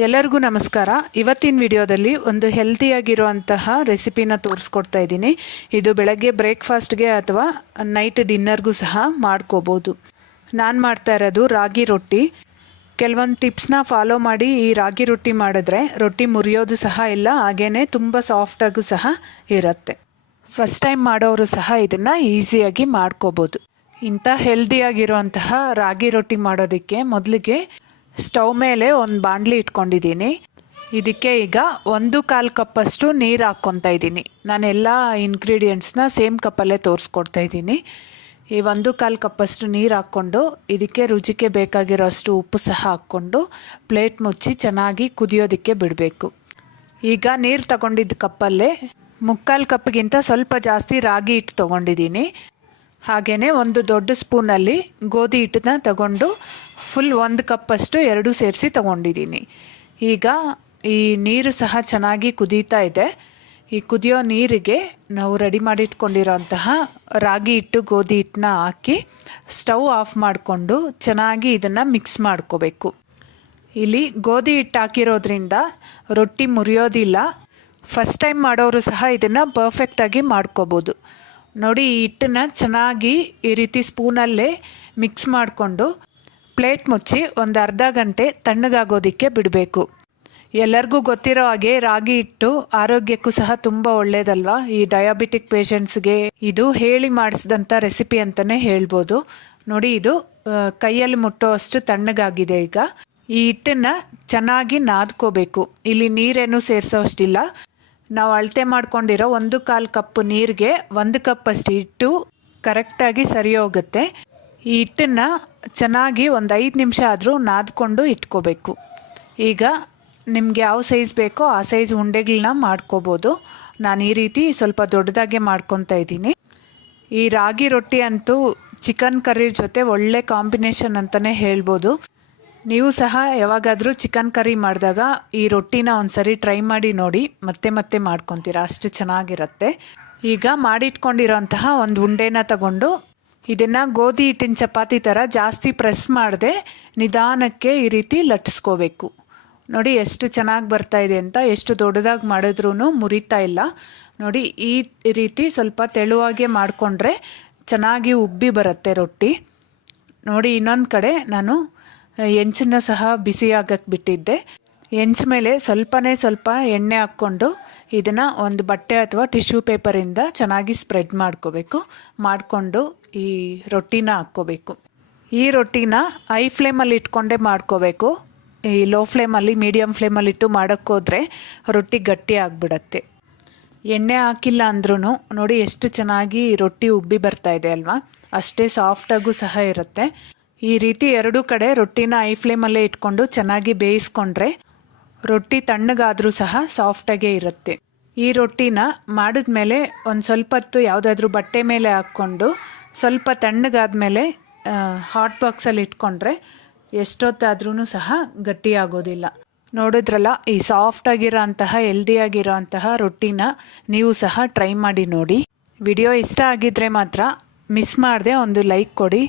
ಎಲ್ಲರಿಗೂ ನಮಸ್ಕಾರ. ಇವತ್ತಿನ ವಿಡಿಯೋದಲ್ಲಿ ಒಂದು ಹೆಲ್ತಿಯಾಗಿರುವಂತಹ ರೆಸಿಪಿನ ತೋರಿಸ್ಕೊಡ್ತಾ ಇದ್ದೀನಿ. ಇದು ಬೆಳಗ್ಗೆ ಬ್ರೇಕ್ಫಾಸ್ಟ್ಗೆ ಅಥವಾ ನೈಟ್ ಡಿನ್ನರ್ಗೂ ಸಹ ಮಾಡ್ಕೋಬೋದು. ನಾನು ಮಾಡ್ತಾ ಇರೋದು ರಾಗಿ ರೊಟ್ಟಿ. ಕೆಲವೊಂದು ಟಿಪ್ಸ್ನ ಫಾಲೋ ಮಾಡಿ ಈ ರಾಗಿ ರೊಟ್ಟಿ ಮಾಡಿದ್ರೆ ರೊಟ್ಟಿ ಮುರಿಯೋದು ಸಹ ಇಲ್ಲ, ಹಾಗೇ ತುಂಬ ಸಾಫ್ಟಾಗೂ ಸಹ ಇರುತ್ತೆ. ಫಸ್ಟ್ ಟೈಮ್ ಮಾಡೋರು ಸಹ ಇದನ್ನು ಈಸಿಯಾಗಿ ಮಾಡ್ಕೋಬೋದು. ಇಂಥ ಹೆಲ್ದಿಯಾಗಿರುವಂತಹ ರಾಗಿ ರೊಟ್ಟಿ ಮಾಡೋದಕ್ಕೆ ಮೊದಲಿಗೆ ಸ್ಟವ್ ಮೇಲೆ ಒಂದು ಬಾಣಲಿ ಇಟ್ಕೊಂಡಿದ್ದೀನಿ. ಇದಕ್ಕೆ ಈಗ 1/4 ಕಪ್ಪಷ್ಟು ನೀರು ಹಾಕ್ಕೊತಾ ಇದ್ದೀನಿ. ನಾನೆಲ್ಲ ಇಂಗ್ರೀಡಿಯೆಂಟ್ಸ್ನ ಸೇಮ್ ಕಪ್ಪಲ್ಲೇ ತೋರಿಸ್ಕೊಡ್ತಾ ಇದ್ದೀನಿ. ಈ 1/4 ಕಪ್ಪಷ್ಟು ನೀರು ಹಾಕ್ಕೊಂಡು ಇದಕ್ಕೆ ರುಚಿಗೆ ಬೇಕಾಗಿರೋಷ್ಟು ಉಪ್ಪು ಸಹ ಹಾಕ್ಕೊಂಡು ಪ್ಲೇಟ್ ಮುಚ್ಚಿ ಚೆನ್ನಾಗಿ ಕುದಿಯೋದಕ್ಕೆ ಬಿಡಬೇಕು. ಈಗ ನೀರು ತಗೊಂಡಿದ್ದ ಕಪ್ಪಲ್ಲೇ 3/4 ಕಪ್ಗಿಂತ ಸ್ವಲ್ಪ ಜಾಸ್ತಿ ರಾಗಿ ಹಿಟ್ಟು ತೊಗೊಂಡಿದ್ದೀನಿ. ಹಾಗೆಯೇ ಒಂದು ದೊಡ್ಡ ಸ್ಪೂನಲ್ಲಿ ಗೋಧಿ ಹಿಟ್ಟನ್ನ ತಗೊಂಡು ಫುಲ್ 1 ಕಪ್ಪಷ್ಟು ಎರಡೂ ಸೇರಿಸಿ ತೊಗೊಂಡಿದ್ದೀನಿ. ಈಗ ಈ ನೀರು ಸಹ ಚೆನ್ನಾಗಿ ಕುದೀತಾ ಇದೆ. ಈ ಕುದಿಯೋ ನೀರಿಗೆ ನಾವು ರೆಡಿ ಮಾಡಿಟ್ಕೊಂಡಿರೋಂತಹ ರಾಗಿ ಹಿಟ್ಟು ಗೋಧಿ ಹಿಟ್ಟನ್ನ ಹಾಕಿ ಸ್ಟವ್ ಆಫ್ ಮಾಡಿಕೊಂಡು ಚೆನ್ನಾಗಿ ಇದನ್ನು ಮಿಕ್ಸ್ ಮಾಡ್ಕೋಬೇಕು. ಇಲ್ಲಿ ಗೋಧಿ ಹಿಟ್ಟು ಹಾಕಿರೋದ್ರಿಂದ ರೊಟ್ಟಿ ಮುರಿಯೋದಿಲ್ಲ. ಫಸ್ಟ್ ಟೈಮ್ ಮಾಡೋರು ಸಹ ಇದನ್ನು ಪರ್ಫೆಕ್ಟಾಗಿ ಮಾಡ್ಕೋಬೋದು. ನೋಡಿ, ಈ ಹಿಟ್ಟನ್ನು ಚೆನ್ನಾಗಿ ಈ ರೀತಿ ಸ್ಪೂನಲ್ಲೇ ಮಿಕ್ಸ್ ಮಾಡಿಕೊಂಡು ಪ್ಲೇಟ್ ಮುಚ್ಚಿ ಒಂದು ಅರ್ಧ ಗಂಟೆ ತಣ್ಣಗಾಗೋದಕ್ಕೆ ಬಿಡಬೇಕು. ಎಲ್ಲರಿಗೂ ಗೊತ್ತಿರೋ ಹಾಗೆ ರಾಗಿ ಹಿಟ್ಟು ಆರೋಗ್ಯಕ್ಕೂ ಸಹ ತುಂಬ ಒಳ್ಳೆಯದಲ್ವಾ. ಈ ಡಯಾಬಿಟಿಕ್ ಪೇಷಂಟ್ಸ್ಗೆ ಇದು ಹೇಳಿ ಮಾಡಿಸಿದಂಥ ರೆಸಿಪಿ ಅಂತಲೇ ಹೇಳ್ಬೋದು. ನೋಡಿ, ಇದು ಕೈಯಲ್ಲಿ ಮುಟ್ಟೋ ಅಷ್ಟು ತಣ್ಣಗಾಗಿದೆ. ಈಗ ಈ ಹಿಟ್ಟನ್ನು ಚೆನ್ನಾಗಿ ನಾದ್ಕೋಬೇಕು. ಇಲ್ಲಿ ನೀರೇನು ಸೇರಿಸೋ ಅಷ್ಟಿಲ್ಲ. ನಾವು ಅಳತೆ ಮಾಡ್ಕೊಂಡಿರೋ 1/4 ಕಪ್ ನೀರಿಗೆ 1 ಕಪ್ಪಷ್ಟು ಹಿಟ್ಟು ಕರೆಕ್ಟಾಗಿ ಸರಿ ಹೋಗುತ್ತೆ. ಈ ಹಿಟ್ಟನ್ನು ಚೆನ್ನಾಗಿ ಒಂದು 5 ನಿಮಿಷ ಆದರೂ ನಾದ್ಕೊಂಡು ಇಟ್ಕೋಬೇಕು. ಈಗ ನಿಮಗೆ ಯಾವ ಸೈಜ್ ಬೇಕೋ ಆ ಸೈಜ್ ಉಂಡೆಗಳನ್ನ ಮಾಡ್ಕೋಬೋದು. ನಾನು ಈ ರೀತಿ ಸ್ವಲ್ಪ ದೊಡ್ಡದಾಗೆ ಮಾಡ್ಕೊತಾ ಇದ್ದೀನಿ. ಈ ರಾಗಿ ರೊಟ್ಟಿ ಅಂತೂ ಚಿಕನ್ ಕರಿ ಜೊತೆ ಒಳ್ಳೆ ಕಾಂಬಿನೇಷನ್ ಅಂತಲೇ ಹೇಳ್ಬೋದು. ನೀವು ಸಹ ಯಾವಾಗಾದರೂ ಚಿಕನ್ ಕರಿ ಮಾಡಿದಾಗ ಈ ರೊಟ್ಟಿನ ಒಂದ್ಸರಿ ಟ್ರೈ ಮಾಡಿ ನೋಡಿ, ಮತ್ತೆ ಮತ್ತೆ ಮಾಡ್ಕೊತೀರಾ, ಅಷ್ಟು ಚೆನ್ನಾಗಿರುತ್ತೆ. ಈಗ ಮಾಡಿಟ್ಕೊಂಡಿರೋಂತಹ ಒಂದು ಉಂಡೆನ ತಗೊಂಡು ಇದನ್ನು ಗೋಧಿ ಹಿಟ್ಟಿನ ಚಪಾತಿ ಥರ ಜಾಸ್ತಿ ಪ್ರೆಸ್ ಮಾಡದೆ ನಿಧಾನಕ್ಕೆ ಈ ರೀತಿ ಲಟ್ಟಿಸ್ಕೋಬೇಕು. ನೋಡಿ ಎಷ್ಟು ಚೆನ್ನಾಗಿ ಬರ್ತಾ ಇದೆ ಅಂತ. ಎಷ್ಟು ದೊಡ್ಡದಾಗಿ ಮಾಡಿದ್ರೂ ಮುರಿತಾ ಇಲ್ಲ. ನೋಡಿ, ಈ ರೀತಿ ಸ್ವಲ್ಪ ತೆಳುವಾಗೆ ಮಾಡಿಕೊಂಡ್ರೆ ಚೆನ್ನಾಗಿ ಉಬ್ಬಿ ಬರುತ್ತೆ ರೊಟ್ಟಿ. ನೋಡಿ, ಇನ್ನೊಂದು ಕಡೆ ನಾನು ಹೆಂಚನ್ನ ಸಹ ಬಿಸಿಯಾಗಕ್ಕೆ ಬಿಟ್ಟಿದ್ದೆ. ಹೆಂಚು ಮೇಲೆ ಸ್ವಲ್ಪ ಎಣ್ಣೆ ಹಾಕ್ಕೊಂಡು ಇದನ್ನು ಒಂದು ಬಟ್ಟೆ ಅಥವಾ ಟಿಶ್ಯೂ ಪೇಪರಿಂದ ಚೆನ್ನಾಗಿ ಸ್ಪ್ರೆಡ್ ಮಾಡ್ಕೋಬೇಕು. ಮಾಡಿಕೊಂಡು ಈ ರೊಟ್ಟಿನ ಹಾಕ್ಕೋಬೇಕು. ಈ ರೊಟ್ಟಿನ ಹೈ ಫ್ಲೇಮಲ್ಲಿ ಇಟ್ಕೊಂಡೇ ಮಾಡ್ಕೋಬೇಕು. ಈ ಲೋ ಫ್ಲೇಮಲ್ಲಿ ಮೀಡಿಯಮ್ ಫ್ಲೇಮಲ್ಲಿ ಇಟ್ಟು ಮಾಡೋಕ್ಕೋದ್ರೆ ರೊಟ್ಟಿ ಗಟ್ಟಿ ಆಗಿಬಿಡತ್ತೆ. ಎಣ್ಣೆ ಹಾಕಿಲ್ಲ ಅಂದ್ರೂ ನೋಡಿ ಎಷ್ಟು ಚೆನ್ನಾಗಿ ರೊಟ್ಟಿ ಉಬ್ಬಿ ಬರ್ತಾ ಇದೆ ಅಲ್ವಾ. ಅಷ್ಟೇ ಸಾಫ್ಟಾಗೂ ಸಹ ಇರುತ್ತೆ. ಈ ರೀತಿ ಎರಡೂ ಕಡೆ ರೊಟ್ಟಿನ ಹೈ ಫ್ಲೇಮಲ್ಲೇ ಇಟ್ಕೊಂಡು ಚೆನ್ನಾಗಿ ಬೇಯಿಸ್ಕೊಂಡ್ರೆ ರೊಟ್ಟಿ ತಣ್ಣಗಾದರೂ ಸಹ ಸಾಫ್ಟಾಗೇ ಇರುತ್ತೆ. ಈ ರೊಟ್ಟಿನ ಮಾಡಿದ್ಮೇಲೆ ಒಂದು ಸ್ವಲ್ಪ ಹೊತ್ತು ಯಾವುದಾದ್ರೂ ಬಟ್ಟೆ ಮೇಲೆ ಹಾಕ್ಕೊಂಡು ಸ್ವಲ್ಪ ತಣ್ಣಗಾದ್ಮೇಲೆ ಹಾಟ್ ಬಾಕ್ಸಲ್ಲಿ ಇಟ್ಕೊಂಡ್ರೆ ಎಷ್ಟೊತ್ತಾದ್ರೂ ಸಹ ಗಟ್ಟಿಯಾಗೋದಿಲ್ಲ. ನೋಡಿದ್ರಲ್ಲ, ಈ ಸಾಫ್ಟಾಗಿರೋ ಅಂತಹ ಹೆಲ್ದಿಯಾಗಿರೋ ಅಂತಹ ರೊಟ್ಟಿನ ನೀವು ಸಹ ಟ್ರೈ ಮಾಡಿ ನೋಡಿ. ವಿಡಿಯೋ ಇಷ್ಟ ಆಗಿದ್ದರೆ ಮಾತ್ರ ಮಿಸ್ ಮಾಡದೆ ಒಂದು ಲೈಕ್ ಕೊಡಿ.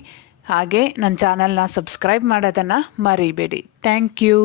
ಹಾಗೆ ನನ್ನ ಚಾನಲ್ನ ಸಬ್ಸ್ಕ್ರೈಬ್ ಮಾಡೋದನ್ನು ಮರಿಬೇಡಿ. Thank you.